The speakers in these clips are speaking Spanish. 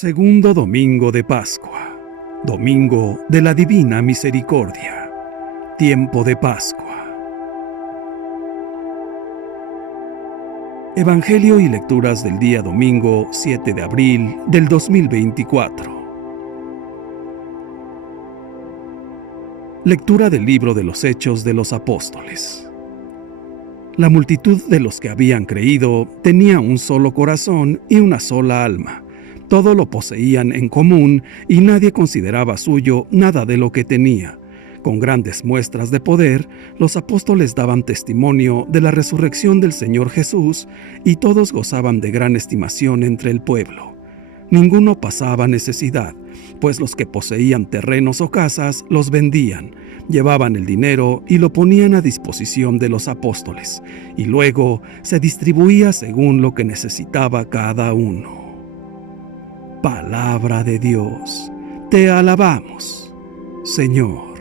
Segundo domingo de Pascua, domingo de la Divina Misericordia, tiempo de Pascua. Evangelio y lecturas del día domingo 7 de abril del 2024. Lectura del libro de los Hechos de los Apóstoles. La multitud de los que habían creído tenía un solo corazón y una sola alma. Todo lo poseían en común y nadie consideraba suyo nada de lo que tenía. Con grandes muestras de poder, los apóstoles daban testimonio de la resurrección del Señor Jesús y todos gozaban de gran estimación entre el pueblo. Ninguno pasaba necesidad, pues los que poseían terrenos o casas los vendían, llevaban el dinero y lo ponían a disposición de los apóstoles, y luego se distribuía según lo que necesitaba cada uno. Palabra de Dios, te alabamos, Señor.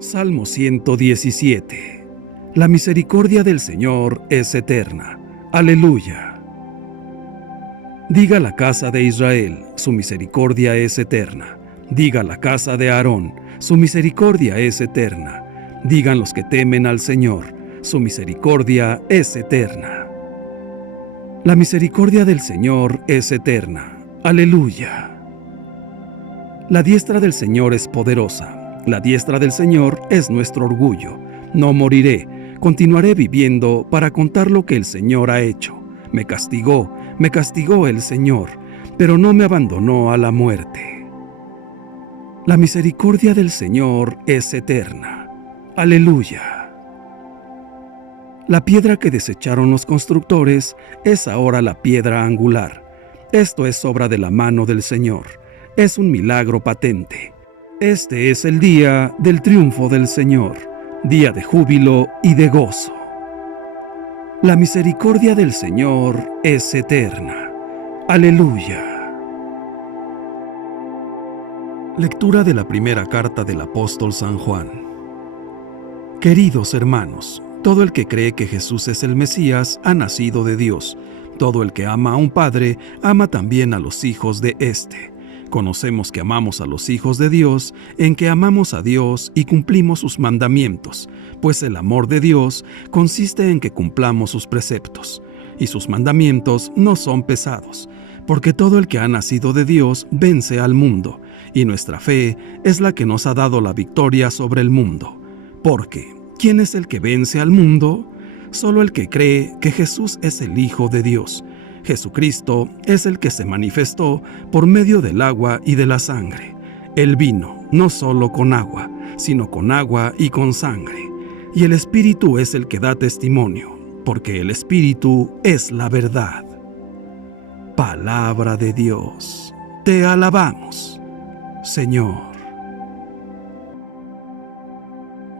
Salmo 117. La misericordia del Señor es eterna. Aleluya. Diga la casa de Israel, su misericordia es eterna. Diga la casa de Aarón, su misericordia es eterna. Digan los que temen al Señor, su misericordia es eterna. La misericordia del Señor es eterna. Aleluya. La diestra del Señor es poderosa. La diestra del Señor es nuestro orgullo. No moriré, continuaré viviendo para contar lo que el Señor ha hecho. Me castigó el Señor, pero no me abandonó a la muerte. La misericordia del Señor es eterna. Aleluya. La piedra que desecharon los constructores es ahora la piedra angular. Esto es obra de la mano del Señor. Es un milagro patente. Este es el día del triunfo del Señor, día de júbilo y de gozo. La misericordia del Señor es eterna. Aleluya. Lectura de la primera carta del apóstol San Juan. Queridos hermanos, todo el que cree que Jesús es el Mesías ha nacido de Dios. Todo el que ama a un padre, ama también a los hijos de éste. Conocemos que amamos a los hijos de Dios, en que amamos a Dios y cumplimos sus mandamientos, pues el amor de Dios consiste en que cumplamos sus preceptos, y sus mandamientos no son pesados, porque todo el que ha nacido de Dios vence al mundo, y nuestra fe es la que nos ha dado la victoria sobre el mundo. Porque ¿quién es el que vence al mundo? Solo el que cree que Jesús es el Hijo de Dios. Jesucristo es el que se manifestó por medio del agua y de la sangre. Él vino no solo con agua, sino con agua y con sangre. Y el Espíritu es el que da testimonio, porque el Espíritu es la verdad. Palabra de Dios. Te alabamos, Señor.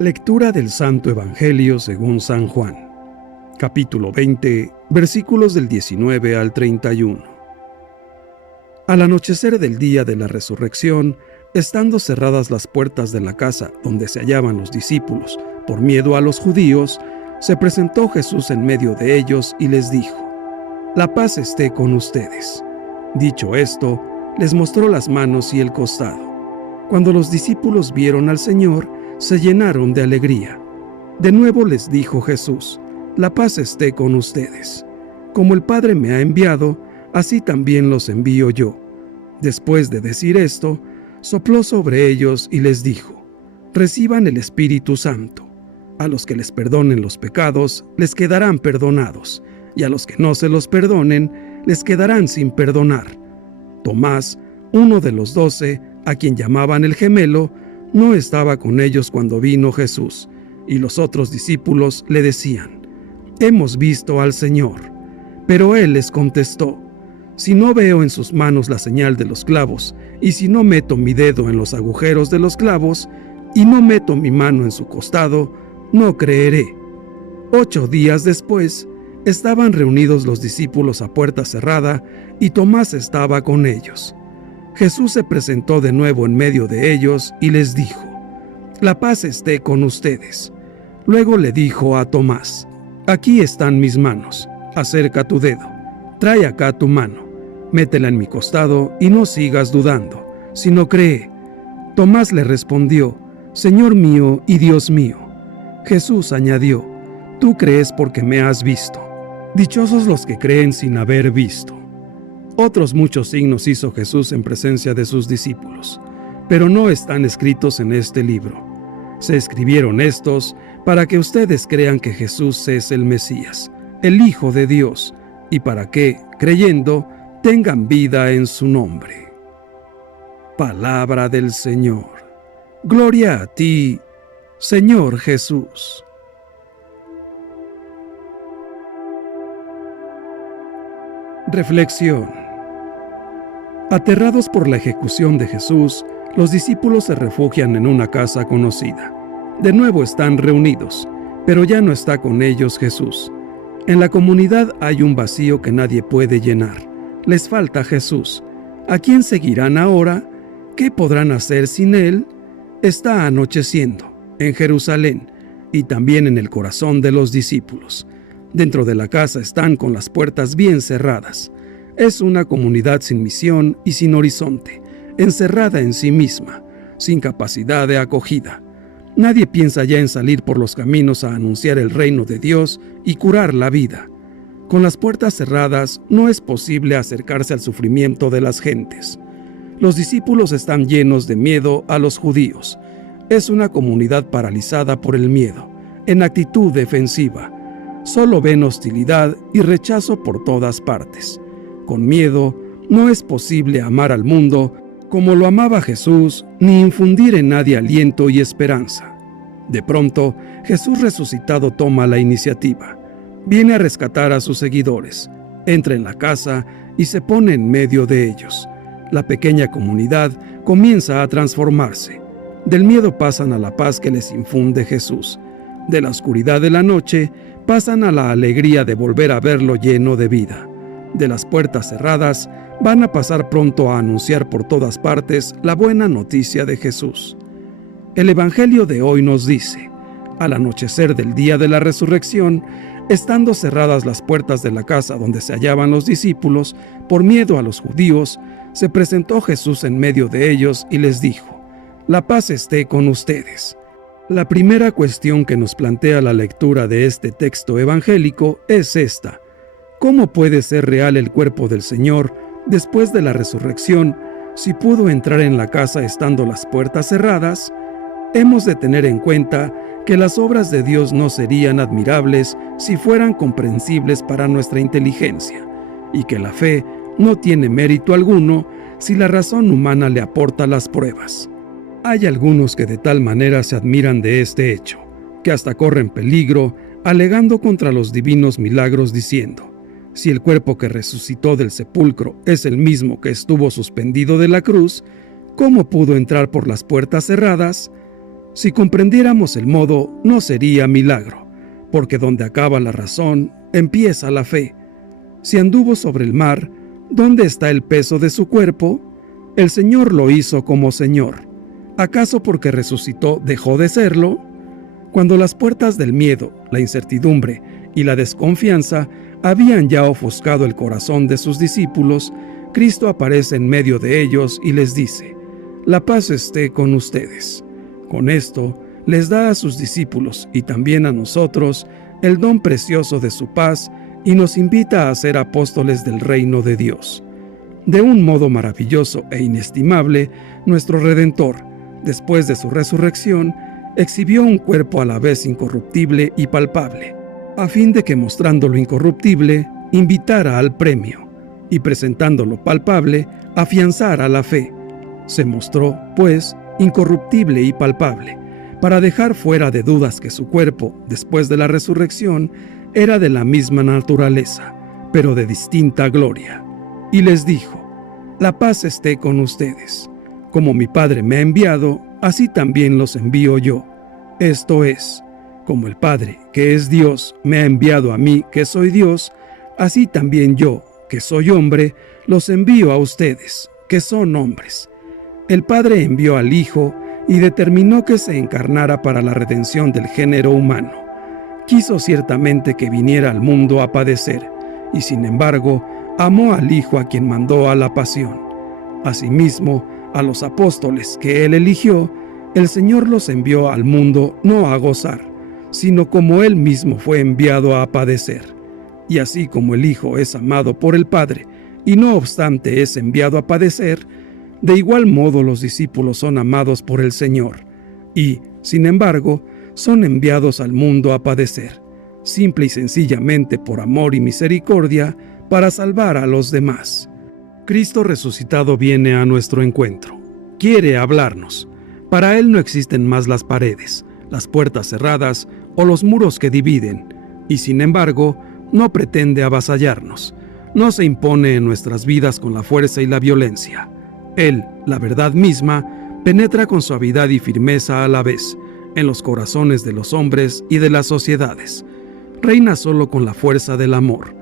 Lectura del Santo Evangelio según San Juan, capítulo 20, versículos del 19 al 31. Al anochecer del día de la resurrección, estando cerradas las puertas de la casa donde se hallaban los discípulos, por miedo a los judíos, se presentó Jesús en medio de ellos y les dijo: «La paz esté con ustedes». Dicho esto, les mostró las manos y el costado. Cuando los discípulos vieron al Señor, se llenaron de alegría. De nuevo les dijo Jesús: «La paz esté con ustedes. Como el Padre me ha enviado, así también los envío yo». Después de decir esto, sopló sobre ellos y les dijo: «Reciban el Espíritu Santo. A los que les perdonen los pecados, les quedarán perdonados, y a los que no se los perdonen, les quedarán sin perdonar». Tomás, uno de los 12, a quien llamaban el gemelo, no estaba con ellos cuando vino Jesús, y los otros discípulos le decían: «Hemos visto al Señor». Pero él les contestó: «Si no veo en sus manos la señal de los clavos, y si no meto mi dedo en los agujeros de los clavos, y no meto mi mano en su costado, no creeré». 8 días después, estaban reunidos los discípulos a puerta cerrada, y Tomás estaba con ellos. Jesús se presentó de nuevo en medio de ellos y les dijo: «La paz esté con ustedes». Luego le dijo a Tomás: «Aquí están mis manos, acerca tu dedo, trae acá tu mano, Métela en mi costado y no sigas dudando, sino cree. Tomás le respondió: Señor mío y Dios mío. Jesús añadió: Tú crees porque me has visto. Dichosos los que creen sin haber visto. Otros muchos signos hizo Jesús en presencia de sus discípulos, pero no están escritos en este libro. Se escribieron estos para que ustedes crean que Jesús es el Mesías, el Hijo de Dios, y para que, creyendo, tengan vida en su nombre. Palabra del Señor. Gloria a ti, Señor Jesús. Reflexión. Aterrados por la ejecución de Jesús, los discípulos se refugian en una casa conocida. De nuevo están reunidos, pero ya no está con ellos Jesús. En la comunidad hay un vacío que nadie puede llenar. Les falta Jesús. ¿A quién seguirán ahora? ¿Qué podrán hacer sin Él? Está anocheciendo, en Jerusalén, y también en el corazón de los discípulos. Dentro de la casa están con las puertas bien cerradas. Es una comunidad sin misión y sin horizonte, encerrada en sí misma, sin capacidad de acogida. Nadie piensa ya en salir por los caminos a anunciar el reino de Dios y curar la vida. Con las puertas cerradas no es posible acercarse al sufrimiento de las gentes. Los discípulos están llenos de miedo a los judíos. Es una comunidad paralizada por el miedo, en actitud defensiva. Solo ven hostilidad y rechazo por todas partes. Con miedo no es posible amar al mundo como lo amaba Jesús, ni infundir en nadie aliento y esperanza. De pronto, Jesús resucitado toma la iniciativa. Viene a rescatar a sus seguidores, entra en la casa y se pone en medio de ellos. La pequeña comunidad comienza a transformarse. Del miedo pasan a la paz que les infunde Jesús. De la oscuridad de la noche pasan a la alegría de volver a verlo lleno de vida. De las puertas cerradas van a pasar pronto a anunciar por todas partes la buena noticia de Jesús. El Evangelio de hoy nos dice: al anochecer del día de la resurrección, estando cerradas las puertas de la casa donde se hallaban los discípulos, por miedo a los judíos, se presentó Jesús en medio de ellos y les dijo: La paz esté con ustedes. La primera cuestión que nos plantea la lectura de este texto evangélico es esta: ¿cómo puede ser real el cuerpo del Señor después de la resurrección si pudo entrar en la casa estando las puertas cerradas? Hemos de tener en cuenta que las obras de Dios no serían admirables si fueran comprensibles para nuestra inteligencia, y que la fe no tiene mérito alguno si la razón humana le aporta las pruebas. Hay algunos que de tal manera se admiran de este hecho, que hasta corren peligro alegando contra los divinos milagros diciendo: si el cuerpo que resucitó del sepulcro es el mismo que estuvo suspendido de la cruz, ¿cómo pudo entrar por las puertas cerradas? Si comprendiéramos el modo, no sería milagro, porque donde acaba la razón, empieza la fe. Si anduvo sobre el mar, ¿dónde está el peso de su cuerpo? El Señor lo hizo como Señor. ¿Acaso porque resucitó dejó de serlo? Cuando las puertas del miedo, la incertidumbre y la desconfianza habían ya ofuscado el corazón de sus discípulos, Cristo aparece en medio de ellos y les dice: La paz esté con ustedes. Con esto, les da a sus discípulos y también a nosotros el don precioso de su paz y nos invita a ser apóstoles del reino de Dios. De un modo maravilloso e inestimable, nuestro Redentor, después de su resurrección, exhibió un cuerpo a la vez incorruptible y palpable, a fin de que mostrando lo incorruptible, invitara al premio, y presentando lo palpable, afianzara la fe. Se mostró, pues, incorruptible y palpable, para dejar fuera de dudas que su cuerpo, después de la resurrección, era de la misma naturaleza, pero de distinta gloria. Y les dijo: La paz esté con ustedes. Como mi Padre me ha enviado, así también los envío yo. Esto es, como el Padre, que es Dios, me ha enviado a mí, que soy Dios, así también yo, que soy hombre, los envío a ustedes, que son hombres. El Padre envió al Hijo y determinó que se encarnara para la redención del género humano. Quiso ciertamente que viniera al mundo a padecer, y sin embargo, amó al Hijo a quien mandó a la pasión. Asimismo, a los apóstoles que él eligió, el Señor los envió al mundo no a gozar, sino como él mismo fue enviado a padecer. Y así como el Hijo es amado por el Padre, y no obstante es enviado a padecer, de igual modo los discípulos son amados por el Señor, y, sin embargo, son enviados al mundo a padecer, simple y sencillamente por amor y misericordia, para salvar a los demás. Cristo resucitado viene a nuestro encuentro. Quiere hablarnos. Para Él no existen más las paredes, las puertas cerradas o los muros que dividen, y sin embargo, no pretende avasallarnos. No se impone en nuestras vidas con la fuerza y la violencia. Él, la verdad misma, penetra con suavidad y firmeza a la vez en los corazones de los hombres y de las sociedades. Reina solo con la fuerza del amor.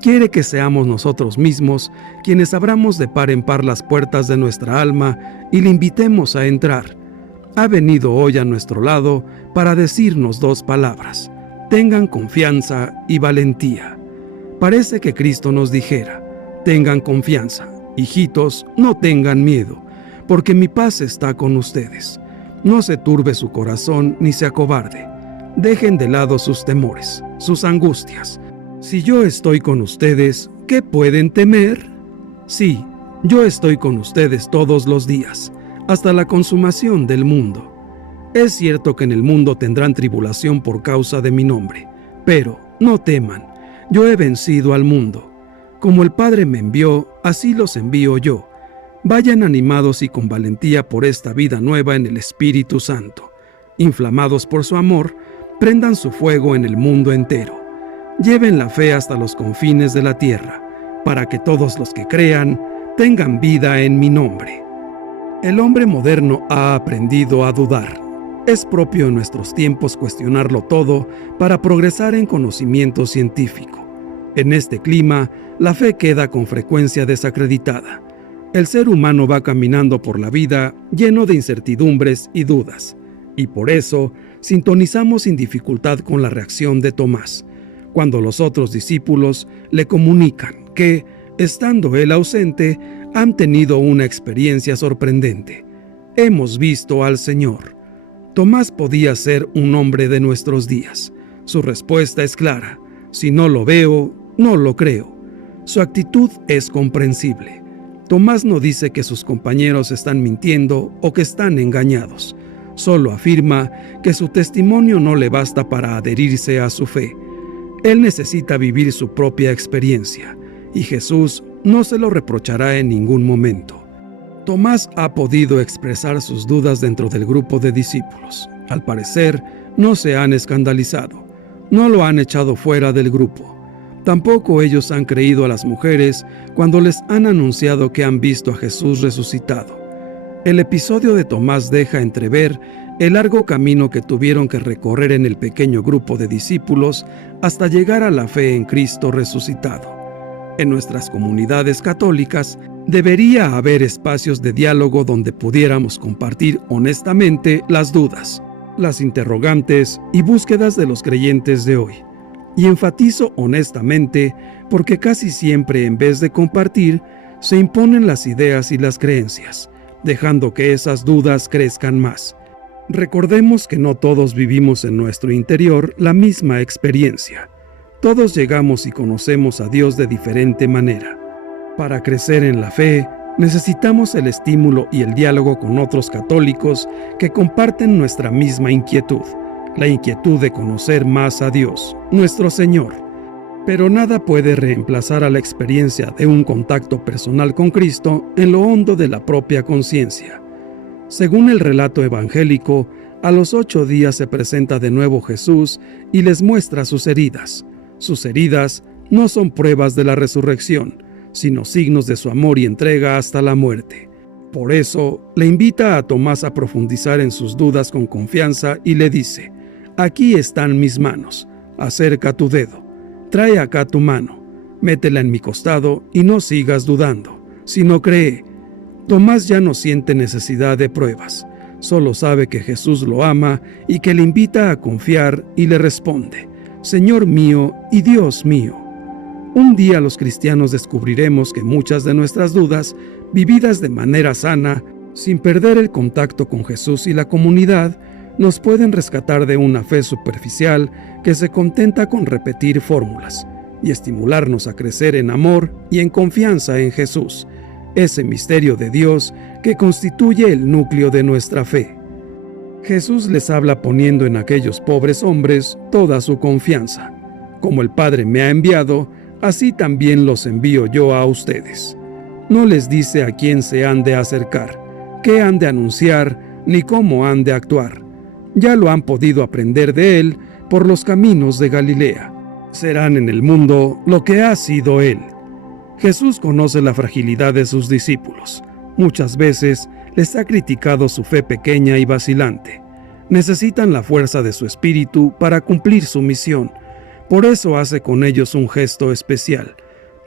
Quiere que seamos nosotros mismos quienes abramos de par en par las puertas de nuestra alma y le invitemos a entrar. Ha venido hoy a nuestro lado para decirnos dos palabras: tengan confianza y valentía. Parece que Cristo nos dijera: tengan confianza, hijitos, no tengan miedo, porque mi paz está con ustedes. No se turbe su corazón ni se acobarde. Dejen de lado sus temores, sus angustias. Si yo estoy con ustedes, ¿qué pueden temer? Sí, yo estoy con ustedes todos los días, hasta la consumación del mundo. Es cierto que en el mundo tendrán tribulación por causa de mi nombre, pero no teman, yo he vencido al mundo. Como el Padre me envió, así los envío yo. Vayan animados y con valentía por esta vida nueva en el Espíritu Santo. Inflamados por su amor, prendan su fuego en el mundo entero. Lleven la fe hasta los confines de la tierra, para que todos los que crean tengan vida en mi nombre. El hombre moderno ha aprendido a dudar. Es propio en nuestros tiempos cuestionarlo todo para progresar en conocimiento científico. En este clima, la fe queda con frecuencia desacreditada. El ser humano va caminando por la vida lleno de incertidumbres y dudas, y por eso sintonizamos sin dificultad con la reacción de Tomás, cuando los otros discípulos le comunican que, estando él ausente, han tenido una experiencia sorprendente. Hemos visto al Señor. Tomás podía ser un hombre de nuestros días. Su respuesta es clara: si no lo veo, no lo creo. Su actitud es comprensible. Tomás no dice que sus compañeros están mintiendo o que están engañados. Solo afirma que su testimonio no le basta para adherirse a su fe. Él necesita vivir su propia experiencia, y Jesús no se lo reprochará en ningún momento. Tomás ha podido expresar sus dudas dentro del grupo de discípulos. Al parecer, no se han escandalizado, no lo han echado fuera del grupo. Tampoco ellos han creído a las mujeres cuando les han anunciado que han visto a Jesús resucitado. El episodio de Tomás deja entrever el largo camino que tuvieron que recorrer en el pequeño grupo de discípulos hasta llegar a la fe en Cristo resucitado. En nuestras comunidades católicas debería haber espacios de diálogo donde pudiéramos compartir honestamente las dudas, las interrogantes y búsquedas de los creyentes de hoy. Y enfatizo honestamente porque casi siempre, en vez de compartir, se imponen las ideas y las creencias, dejando que esas dudas crezcan más. Recordemos que no todos vivimos en nuestro interior la misma experiencia. Todos llegamos y conocemos a Dios de diferente manera. Para crecer en la fe, necesitamos el estímulo y el diálogo con otros católicos que comparten nuestra misma inquietud, la inquietud de conocer más a Dios, nuestro Señor. Pero nada puede reemplazar a la experiencia de un contacto personal con Cristo en lo hondo de la propia conciencia. Según el relato evangélico, a los 8 días se presenta de nuevo Jesús y les muestra sus heridas. Sus heridas no son pruebas de la resurrección, sino signos de su amor y entrega hasta la muerte. Por eso, le invita a Tomás a profundizar en sus dudas con confianza y le dice: aquí están mis manos, acerca tu dedo, trae acá tu mano, métela en mi costado y no sigas dudando, sino cree. Tomás ya no siente necesidad de pruebas, solo sabe que Jesús lo ama y que le invita a confiar y le responde: Señor mío y Dios mío. Un día los cristianos descubriremos que muchas de nuestras dudas, vividas de manera sana, sin perder el contacto con Jesús y la comunidad, nos pueden rescatar de una fe superficial que se contenta con repetir fórmulas y estimularnos a crecer en amor y en confianza en Jesús, ese misterio de Dios que constituye el núcleo de nuestra fe. Jesús les habla poniendo en aquellos pobres hombres toda su confianza. Como el Padre me ha enviado, así también los envío yo a ustedes. No les dice a quién se han de acercar, qué han de anunciar, ni cómo han de actuar. Ya lo han podido aprender de Él por los caminos de Galilea. Serán en el mundo lo que ha sido Él. Jesús conoce la fragilidad de sus discípulos. Muchas veces les ha criticado su fe pequeña y vacilante. Necesitan la fuerza de su espíritu para cumplir su misión. Por eso hace con ellos un gesto especial.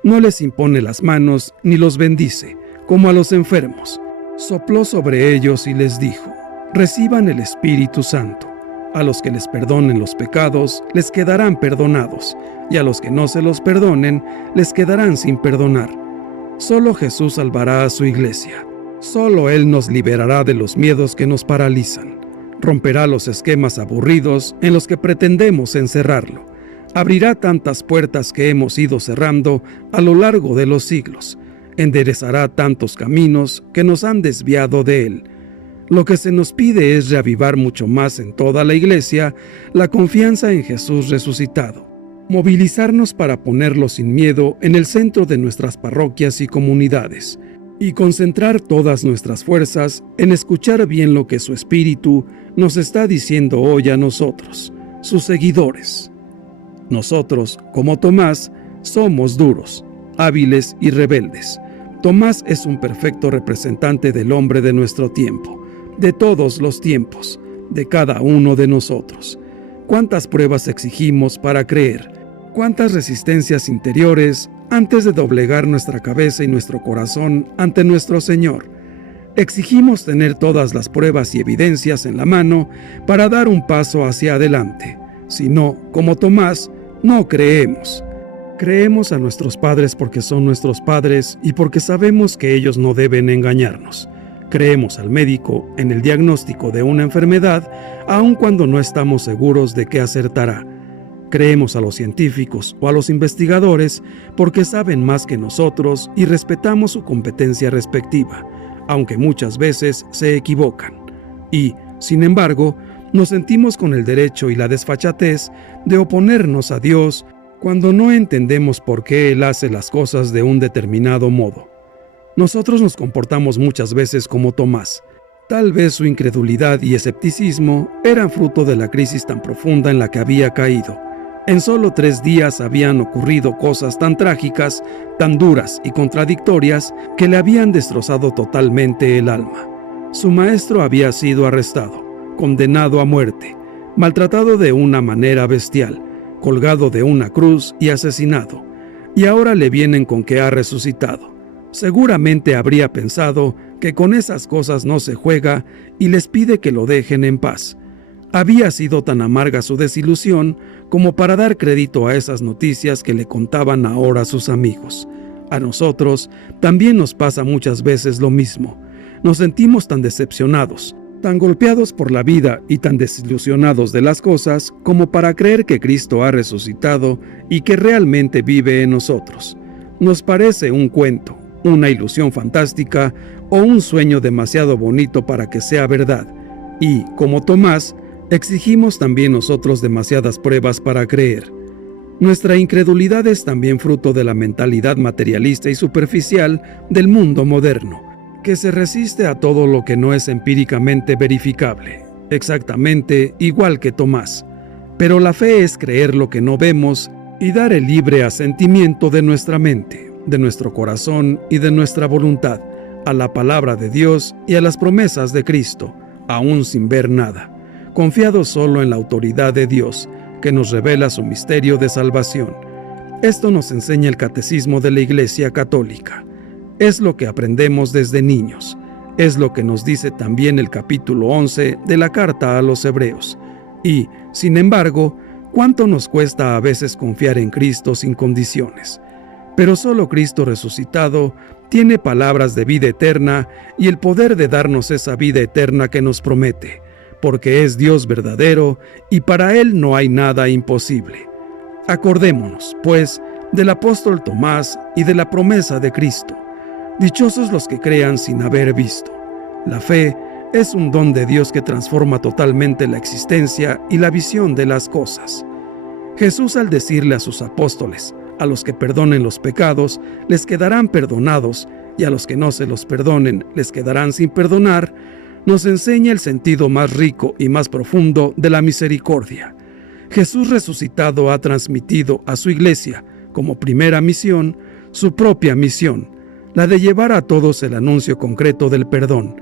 No les impone las manos ni los bendice, como a los enfermos. Sopló sobre ellos y les dijo: reciban el Espíritu Santo. A los que les perdonen los pecados, les quedarán perdonados, y a los que no se los perdonen, les quedarán sin perdonar. Solo Jesús salvará a su iglesia. Solo Él nos liberará de los miedos que nos paralizan. Romperá los esquemas aburridos en los que pretendemos encerrarlo. Abrirá tantas puertas que hemos ido cerrando a lo largo de los siglos. Enderezará tantos caminos que nos han desviado de Él. Lo que se nos pide es reavivar mucho más en toda la iglesia la confianza en Jesús resucitado. Movilizarnos para ponerlo sin miedo en el centro de nuestras parroquias y comunidades, y concentrar todas nuestras fuerzas en escuchar bien lo que su Espíritu nos está diciendo hoy a nosotros, sus seguidores. Nosotros, como Tomás, somos duros, hábiles y rebeldes. Tomás es un perfecto representante del hombre de nuestro tiempo, de todos los tiempos, de cada uno de nosotros. ¿Cuántas pruebas exigimos para creer? ¿Cuántas resistencias interiores antes de doblegar nuestra cabeza y nuestro corazón ante nuestro Señor? Exigimos tener todas las pruebas y evidencias en la mano para dar un paso hacia adelante. Si no, como Tomás, no creemos. Creemos a nuestros padres porque son nuestros padres y porque sabemos que ellos no deben engañarnos. Creemos al médico en el diagnóstico de una enfermedad, aun cuando no estamos seguros de que acertará. Creemos a los científicos o a los investigadores porque saben más que nosotros y respetamos su competencia respectiva, aunque muchas veces se equivocan. Y, sin embargo, nos sentimos con el derecho y la desfachatez de oponernos a Dios cuando no entendemos por qué Él hace las cosas de un determinado modo. Nosotros nos comportamos muchas veces como Tomás. Tal vez su incredulidad y escepticismo eran fruto de la crisis tan profunda en la que había caído. En solo 3 días habían ocurrido cosas tan trágicas, tan duras y contradictorias que le habían destrozado totalmente el alma. Su maestro había sido arrestado, condenado a muerte, maltratado de una manera bestial, colgado de una cruz y asesinado. Y ahora le vienen con que ha resucitado. Seguramente habría pensado que con esas cosas no se juega y les pide que lo dejen en paz. Había sido tan amarga su desilusión como para dar crédito a esas noticias que le contaban ahora sus amigos. A nosotros también nos pasa muchas veces lo mismo. Nos sentimos tan decepcionados, tan golpeados por la vida y tan desilusionados de las cosas como para creer que Cristo ha resucitado y que realmente vive en nosotros. Nos parece un cuento, una ilusión fantástica o un sueño demasiado bonito para que sea verdad. Y, como Tomás, exigimos también nosotros demasiadas pruebas para creer. Nuestra incredulidad es también fruto de la mentalidad materialista y superficial del mundo moderno, que se resiste a todo lo que no es empíricamente verificable, exactamente igual que Tomás. Pero la fe es creer lo que no vemos y dar el libre asentimiento de nuestra mente, de nuestro corazón y de nuestra voluntad a la palabra de Dios y a las promesas de Cristo, aún sin ver nada, confiados solo en la autoridad de Dios, que nos revela su misterio de salvación. Esto nos enseña el Catecismo de la Iglesia Católica. Es lo que aprendemos desde niños. Es lo que nos dice también el capítulo 11 de la Carta a los Hebreos. Y, sin embargo, ¿cuánto nos cuesta a veces confiar en Cristo sin condiciones? pero solo Cristo resucitado tiene palabras de vida eterna y el poder de darnos esa vida eterna que nos promete, porque es Dios verdadero y para Él no hay nada imposible. Acordémonos, pues, del apóstol Tomás y de la promesa de Cristo. Dichosos los que crean sin haber visto. La fe es un don de Dios que transforma totalmente la existencia y la visión de las cosas. Jesús, al decirle a sus apóstoles: a los que perdonen los pecados, les quedarán perdonados, y a los que no se los perdonen, les quedarán sin perdonar, nos enseña el sentido más rico y más profundo de la misericordia. Jesús resucitado ha transmitido a su iglesia, como primera misión, su propia misión, la de llevar a todos el anuncio concreto del perdón.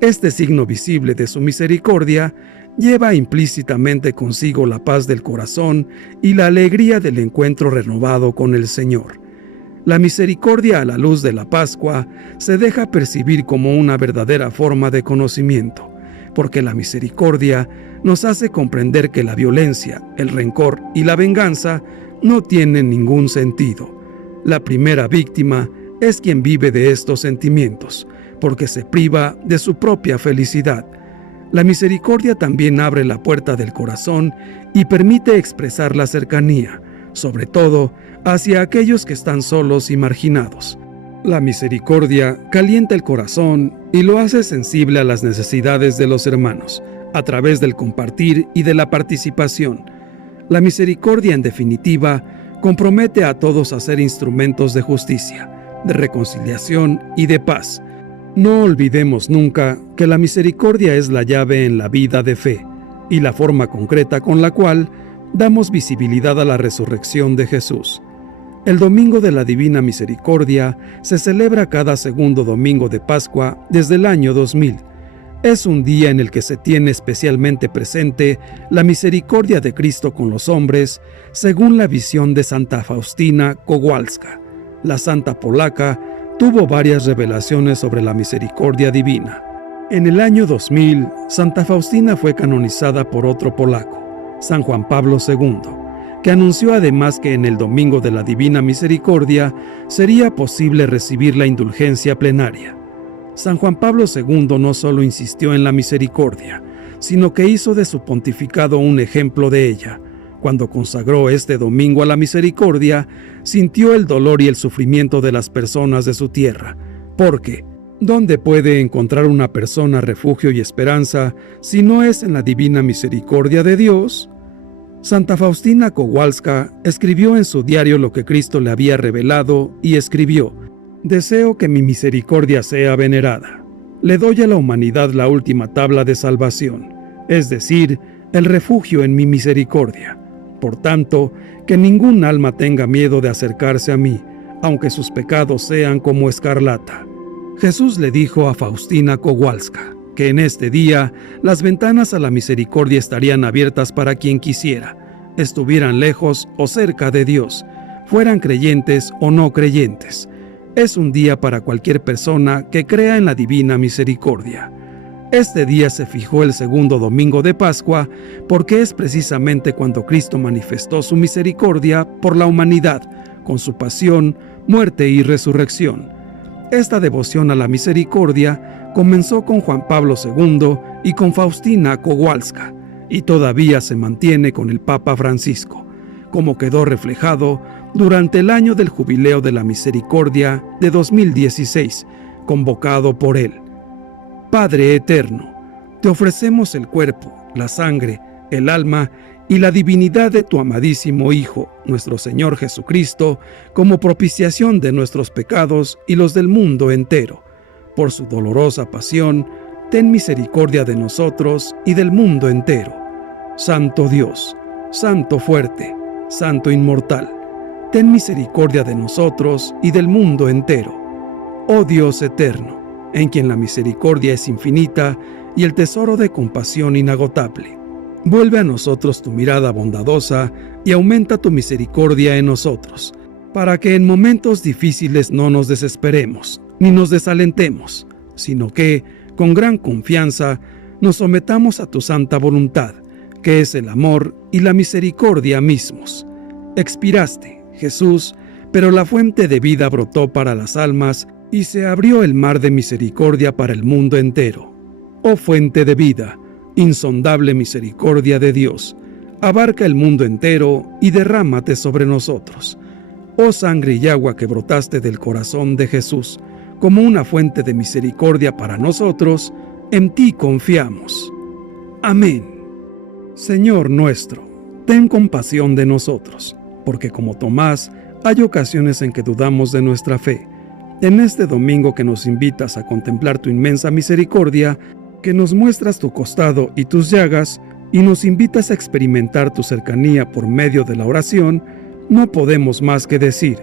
Este signo visible de su misericordia lleva implícitamente consigo la paz del corazón y la alegría del encuentro renovado con el Señor. La misericordia a la luz de la Pascua se deja percibir como una verdadera forma de conocimiento, porque la misericordia nos hace comprender que la violencia, el rencor y la venganza no tienen ningún sentido. La primera víctima es quien vive de estos sentimientos, porque se priva de su propia felicidad. La misericordia también abre la puerta del corazón y permite expresar la cercanía, sobre todo hacia aquellos que están solos y marginados. La misericordia calienta el corazón y lo hace sensible a las necesidades de los hermanos, a través del compartir y de la participación. La misericordia, en definitiva, compromete a todos a ser instrumentos de justicia, de reconciliación y de paz. No olvidemos nunca que la misericordia es la llave en la vida de fe y la forma concreta con la cual damos visibilidad a la resurrección de Jesús. El Domingo de la Divina Misericordia se celebra cada segundo domingo de Pascua desde el año 2000. Es un día en el que se tiene especialmente presente la misericordia de Cristo con los hombres, según la visión de Santa Faustina Kowalska. La santa polaca tuvo varias revelaciones sobre la misericordia divina. En el año 2000, Santa Faustina fue canonizada por otro polaco, San Juan Pablo II, que anunció además que en el Domingo de la Divina Misericordia sería posible recibir la indulgencia plenaria. San Juan Pablo II no solo insistió en la misericordia, sino que hizo de su pontificado un ejemplo de ella. Cuando consagró este domingo a la misericordia, sintió el dolor y el sufrimiento de las personas de su tierra, porque ¿dónde puede encontrar una persona refugio y esperanza si no es en la divina misericordia de Dios? Santa Faustina Kowalska escribió en su diario lo que Cristo le había revelado y escribió: «Deseo que mi misericordia sea venerada. Le doy a la humanidad la última tabla de salvación, es decir, el refugio en mi misericordia. Por tanto, que ningún alma tenga miedo de acercarse a mí, aunque sus pecados sean como escarlata». Jesús le dijo a Faustina Kowalska que en este día las ventanas a la misericordia estarían abiertas para quien quisiera, estuvieran lejos o cerca de Dios, fueran creyentes o no creyentes. Es un día para cualquier persona que crea en la divina misericordia. Este día se fijó el segundo domingo de Pascua porque es precisamente cuando Cristo manifestó su misericordia por la humanidad, con su pasión, muerte y resurrección. Esta devoción a la misericordia comenzó con Juan Pablo II y con Faustina Kowalska, y todavía se mantiene con el Papa Francisco, como quedó reflejado durante el año del Jubileo de la Misericordia de 2016, convocado por él. Padre eterno, te ofrecemos el cuerpo, la sangre, el alma y la divinidad de tu amadísimo Hijo, nuestro Señor Jesucristo, como propiciación de nuestros pecados y los del mundo entero. Por su dolorosa pasión, ten misericordia de nosotros y del mundo entero. Santo Dios, Santo fuerte, Santo inmortal, ten misericordia de nosotros y del mundo entero. Oh Dios eterno, en quien la misericordia es infinita y el tesoro de compasión inagotable, vuelve a nosotros tu mirada bondadosa y aumenta tu misericordia en nosotros, para que en momentos difíciles no nos desesperemos, ni nos desalentemos, sino que, con gran confianza, nos sometamos a tu santa voluntad, que es el amor y la misericordia mismos. Expiraste, Jesús, Pero la fuente de vida brotó para las almas y se abrió el mar de misericordia para el mundo entero. Oh fuente de vida, insondable misericordia de Dios, abarca el mundo entero y derrámate sobre nosotros. Oh sangre y agua que brotaste del corazón de Jesús, como una fuente de misericordia para nosotros, en ti confiamos. Amén. Señor nuestro, ten compasión de nosotros, porque como Tomás, hay ocasiones en que dudamos de nuestra fe. En este domingo que nos invitas a contemplar tu inmensa misericordia, que nos muestras tu costado y tus llagas, y nos invitas a experimentar tu cercanía por medio de la oración, no podemos más que decir: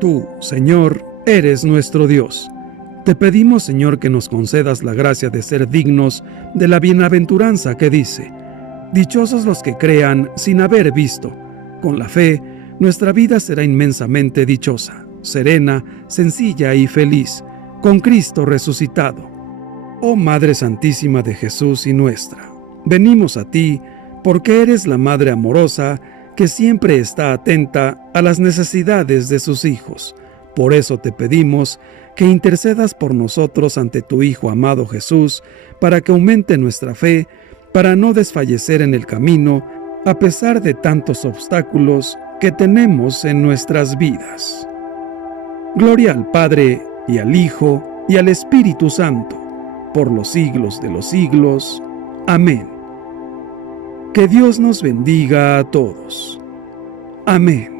tú, Señor, eres nuestro Dios. Te pedimos, Señor, que nos concedas la gracia de ser dignos de la bienaventuranza que dice: dichosos los que crean sin haber visto. Con la fe, nuestra vida será inmensamente dichosa, serena, sencilla y feliz, con Cristo resucitado. Oh Madre Santísima de Jesús y nuestra, venimos a ti porque eres la Madre amorosa que siempre está atenta a las necesidades de sus hijos. Por eso te pedimos que intercedas por nosotros ante tu Hijo amado Jesús, para que aumente nuestra fe, para no desfallecer en el camino, a pesar de tantos obstáculos que tenemos en nuestras vidas. Gloria al Padre, y al Hijo, y al Espíritu Santo, por los siglos de los siglos. Amén. Que Dios nos bendiga a todos. Amén.